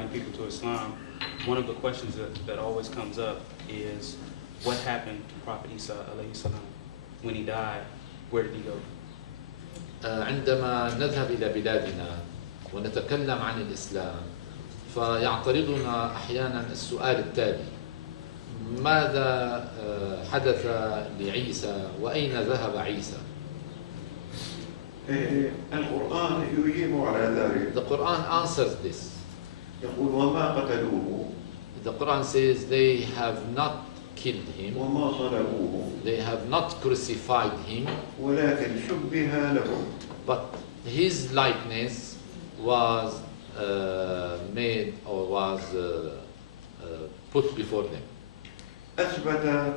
converting people to Islam, one of the questions that always comes up is what happened to Prophet Isa alayhi salam when he died? Where did he go? عندما نذهب إلى بلادنا ونتكلم عن الإسلام فيعترضنا أحيانا السؤال التالي: ماذا حدث لعيسى وأين ذهب عيسى؟ القرآن يجيب على ذلك. The Quran answers this. يقول وما قتلوه. The Quran says they have not killed him. وما صلبوه. They have not crucified him. ولكن شبه لهم. But his likeness was made or was put before them. أثبت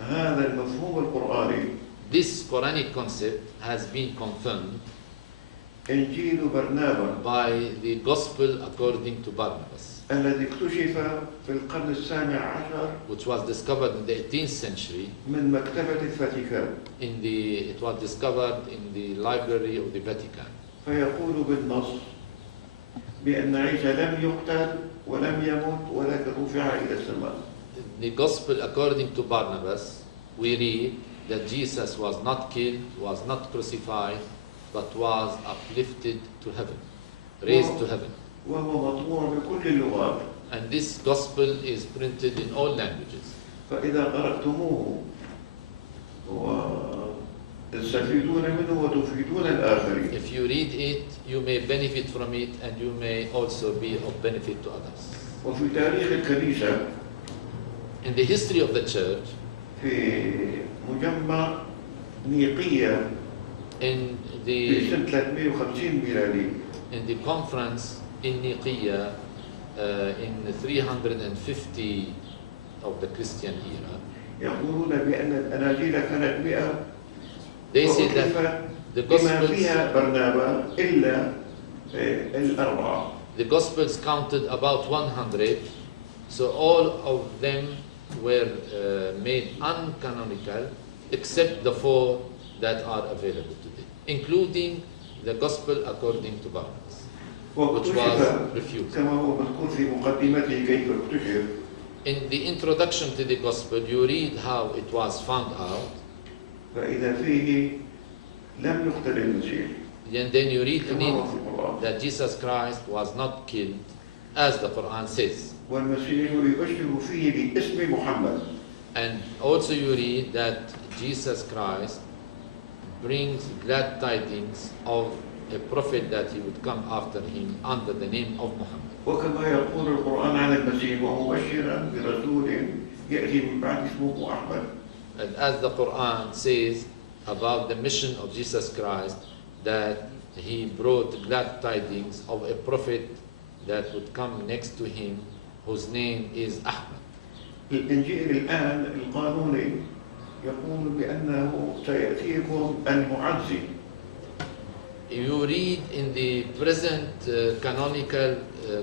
هذا المفهوم القرآني. This Quranic concept has been confirmed إنجيل برنابا by the Gospel according to Barnabas, الذي اكتشف في القرن السابع عشر which was discovered in the 18th century. من مكتبة الفاتيكان. It was discovered in the library of the Vatican. فيقول بالنص بأن عيسى لم يقتل ولم يمت ولكن رفع إلى السماء. The Gospel according to Barnabas, we read that Jesus was not killed, was not crucified, but was uplifted to heaven, raised to heaven. وهو مطبوع بكل اللغات. And this Gospel is printed in all languages. فإذا قرأتموه وتستفيدون منه وتفيدون الآخرين. If you read it, you may benefit from it, and you may also be of benefit to others. وفي تاريخ الكنيسة In the history of the church, في مجمع نيقية in في the سنة 350 ميلادي in the conference in Nicaea in 350 of the Christian era, يقولون بأن الأناجيل كانت 100 they say that the بما Gospels, فيها برنابا إلا الأربعة. the Gospels counted about 100, so all of them were made uncanonical except the 4 that are available today, including the Gospel according to Barnabas, which was refused. كما هو مذكور في مقدمته كيف اكتشف. In the introduction to the Gospel, you read how it was found out, فإذا فيه لم يقتل المسيح. and then you read in كما هو it في القرآن. that Jesus Christ was not killed, as the Quran says. والمسيح يبشر فيه باسم محمد. And also you read that Jesus Christ brings glad tidings of a prophet that he would come after him under the name of Muhammad. وكما يقول القرآن عن المسيح ومبشرا برسول يأتي من بعد اسمه أحمد. And as the Quran says about the mission of Jesus Christ, that he brought glad tidings of a prophet that would come next to him, whose name is Ahmed. الإنجيل الآن القانوني يقول بأنه سيأتيكم المعزي. You read in the present canonical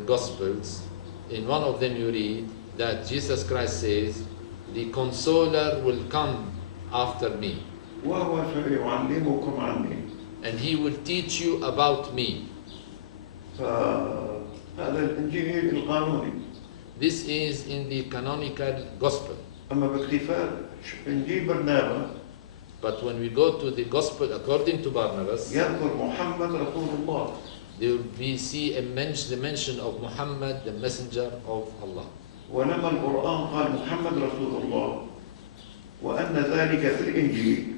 Gospels, in one of them you read that Jesus Christ says, the Consoler will come after me, وهو سيعلمكم عني. and he will teach you about me. فهذا الإنجيل القانوني. This is in the canonical Gospel. أما باكتفاء إنجيل برنابا But when we go to the Gospel according to Barnabas, يذكر محمد رسول الله. we see the mention of Muhammad, the messenger of Allah. ولما القرآن قال محمد رسول الله وأن ذلك في الإنجيل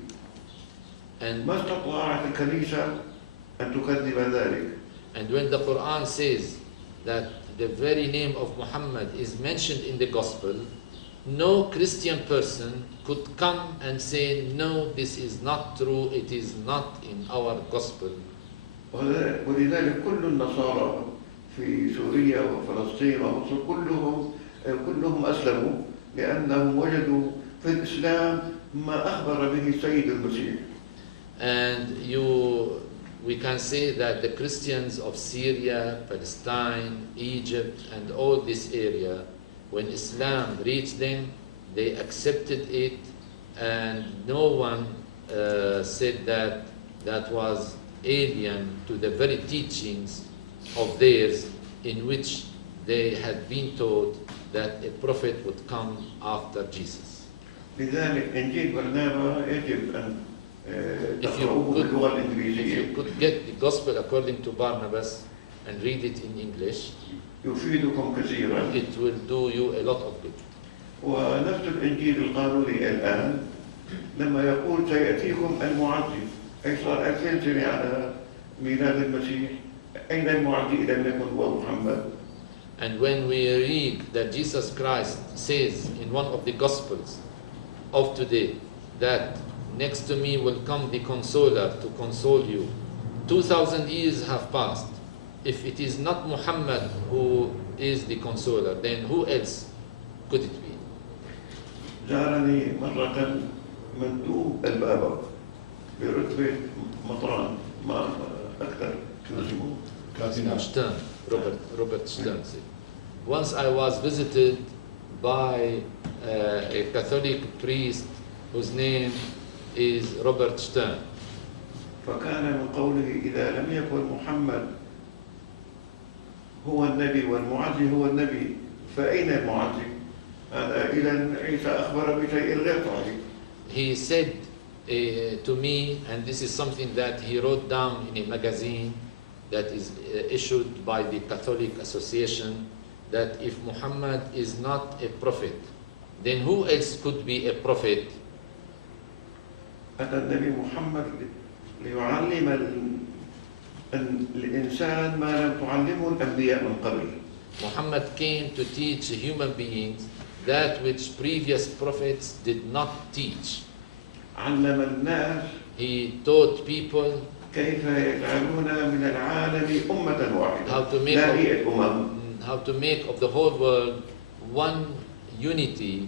And, ما استطاعت الكنيسة أن تكذب ذلك. and when the Quran says that the very name of Muhammad is mentioned in the Gospel, no Christian person could come and say, no, this is not true, it is not in our Gospel. ولذلك كل النصارى في سوريا وفلسطين ومصر كلهم أسلموا لأنهم وجدوا في الإسلام ما أخبر به السيد المسيح. And we can say that the Christians of Syria, Palestine, Egypt, and all this area, when Islam reached them, they accepted it, and no one said that that was alien to the very teachings of theirs, in which they had been told that a prophet would come after Jesus. لذلك إنجيل برنابا يجب أن If you تقرأوه could- باللغة If الإنجليزية. you could get the gospel according to Barnabas and read it in English, يفيدكم كثيرا. it will do you a lot of good. ونفس الإنجيل القانوني الآن لما يقول سيأتيكم المعزي، أي صار 2000 سنة على ميلاد المسيح، أين المعزي إذا لم يكن هو محمد؟ And when we read that Jesus Christ says in one of the Gospels of today that next to me will come the Consoler to console you, 2000 years have passed. If it is not Muhammad who is the Consoler, then who else could it be? زارني مرة مندوب البابا برتبة مطران، ما أكثر شو اسمه؟ Stern, Robert Stern said. Once I was visited by a Catholic priest whose name is Robert Stern. فكان من قوله إذا لم يكن محمد هو النبي والمعزي هو النبي فأين المعزي؟ هذا إذا عيسى أخبر بشيء غير صحيح. He said to me, and this is something that he wrote down in a magazine that is issued by the Catholic Association, that if Muhammad is not a prophet, then who else could be a prophet? أتى النبي محمد ليعلم الإنسان ما لم تعلمه الأنبياء من قبل. Muhammad came to teach human beings that which previous prophets did not teach. علم الناس He taught people كيف يجعلون من العالم أمة واحدة how to make لا of, هي أمم. how to make of the whole world one unity,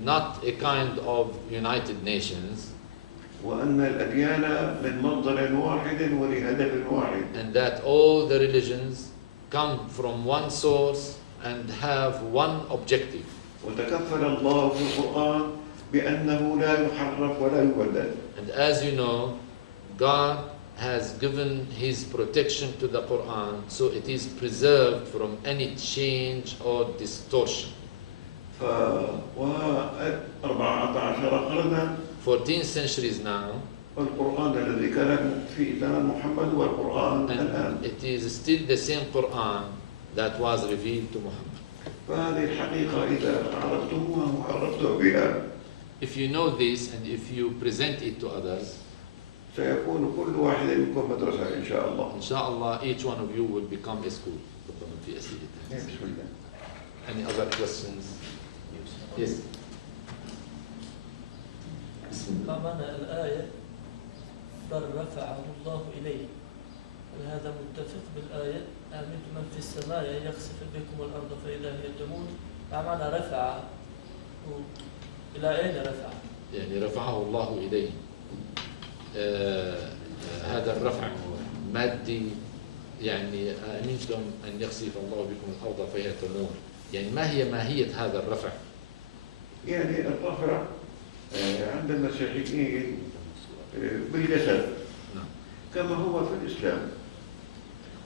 not a kind of United Nations, وأن الأديان من مصدر واحد ولهدف واحد. and that all the religions come from one source and have one objective. وتكفل الله في القرآن بأنه لا يحرف ولا يبدل. And as you know, God has given His protection to the Quran, so it is preserved from any change or distortion. و14 قرنا 14 centuries now, القرآن الذي كان في زمن محمد هو القرآن الآن. and it is still the same Quran that was revealed to Muhammad. فهذه الحقيقة إذا عرفتموها وعرفتم بها If you know this and if you present it to others, سيكون كل واحد منكم مدرسة إن شاء الله. inshallah, each one of you will become a school. بسم الله. Any other questions? Yes. أمانة الآية بل رفعه الله إليه، هل هذا متفق بالآية؟ آمنت من في السماء يخسف بكم الأرض فإذا هي تموت، معنى رفع إلى أين رفع؟ يعني رفعه الله إليه. هذا الرفع مادي، يعني أمنتم أن يخسف الله بكم الأرض فهي تموت، يعني ما هي ماهية هذا الرفع؟ يعني الرفع عند المسيحيين بالجسد كما هو في الإسلام.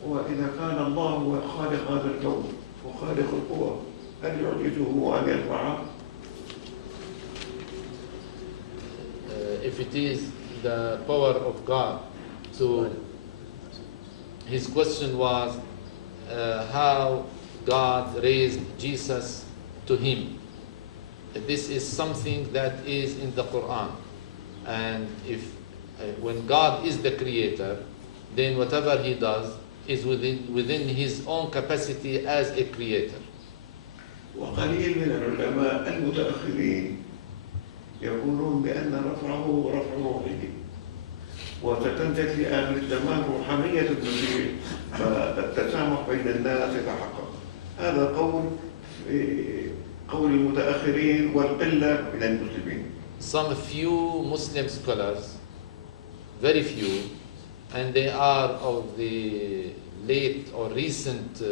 وإذا كان الله هو خالق هذا الكون وخالق القوى هل يعجزه أن يرفعه؟ If it is the power of God to, his question was how God raised Jesus to him. This is something that is in the Quran, and if when God is the creator, then whatever he does is within his own capacity as a creator. وقليل من العلماء المتأخرين يقولون بأن رفعه رفع روحه، وستنتج في آخر الزمان روحانية المسيح فالتسامح بين الناس يتحقق. هذا قول المتأخرين والقلة من المسلمين. Some few Muslim scholars, very few, and they are of the late or recent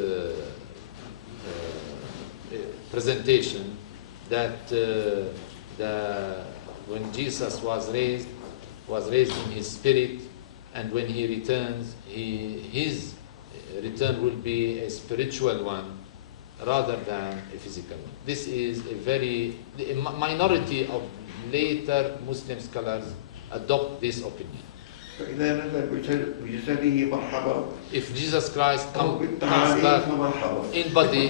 presentation that when Jesus was raised in his spirit, and when he returns, his return will be a spiritual one, rather than a physical one. This is a minority of later Muslim scholars adopt this opinion. فإذا نزل بجسده مرحبا. If Jesus Christ comes بالتعاليم back فمرحبا. in body,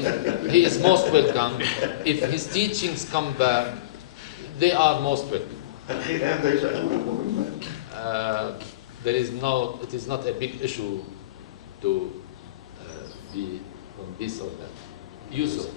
he is most welcome. If his teachings come back, they are most welcome. الخلاف ليس أمرا مهما. It is not a big issue to be on this or that. Yusuf.